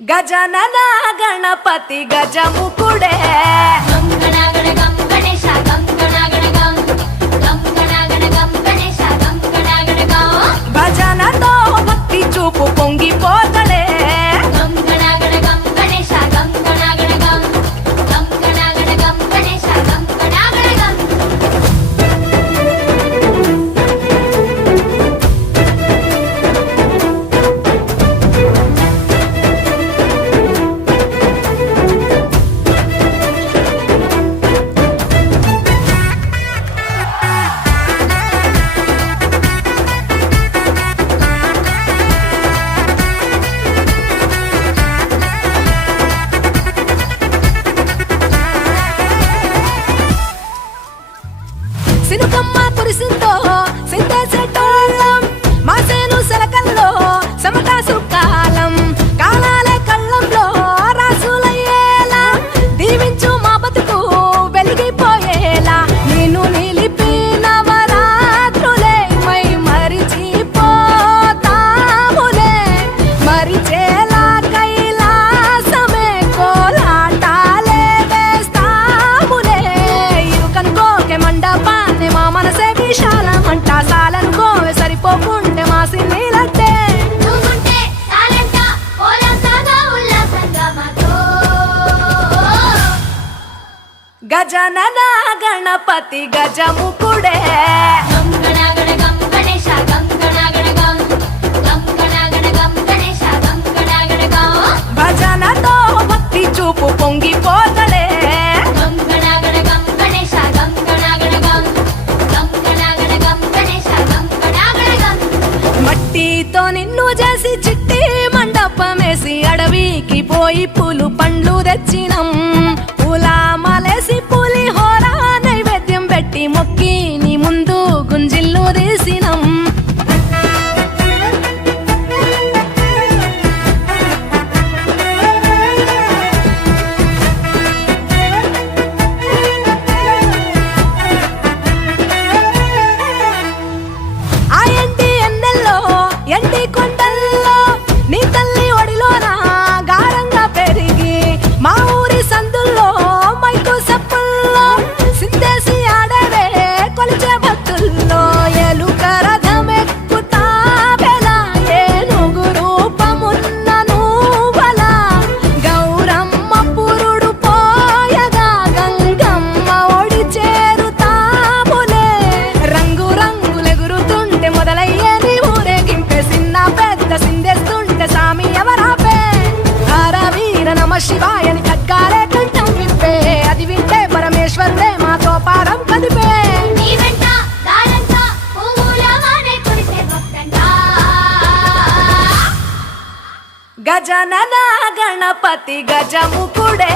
గజనన గణపతి గజముకుడే భజనతో భక్తి చూపు పొంగిపోతడే సినుకమ్మ కురిసిందో సిద్ధేసేటోళ్ళం మాసేను సెలకల్లో సమతా సుకాలం కాలాలే కళ్ళంలో రాసులయ్యేలా దీవించు మా బతుకు వెలిగిపోయేలా నిన్ను నిలిపి నవరాత్రులే మై మరిచిపోతాములే మరిచేలా కైలాసమే కోలాటాలే వేస్తాములే ఇరుకనుకోకే మండపా మా మనసే విశాలమంట సాలనుకోవే సరిపోకుంటే మా సిన్నీలట్టే గజనన గణపతి గజముకుడే భజనతో భక్తి చూపు పొంగిపోతడే మట్టితో నిన్ను చేసి చిట్టి మండపమేసి అడవికి పోయి పూలు పండ్లు తెచ్చినం పూల మాలేసి పులిహోర నైవేద్యం పెట్టి మొక్కి నీ ముందు గుంజిల్లు తీసినం ఎండి కొండల్లో నీ తల్లి ఒడిలోనా గారంగా పెరిగి మా ఊరి సందుల్లో మైకు సప్పుల్లో సిందేసి ఆడవే కొలిచే భక్తుల్లో ఎలుక రథమెక్కుతావెలా ఏనుగు రూపమున్న నువ్వలా గౌరమ్మ పురుడు పోయగా గంగమ్మ ఒడి చేరుతాములే రంగు రంగులెగురుతుంటే మొదలయ్యే పెద్ద సిందేస్తుంటే సామి ఎవరాపే హరవీర నమ శివాయని ఖడ్గాలే కంఠం విప్పే అది వింటే పరమేశ్వరుడే మాతో పాదం కదిపే గజనన గణపతి గజముకుడే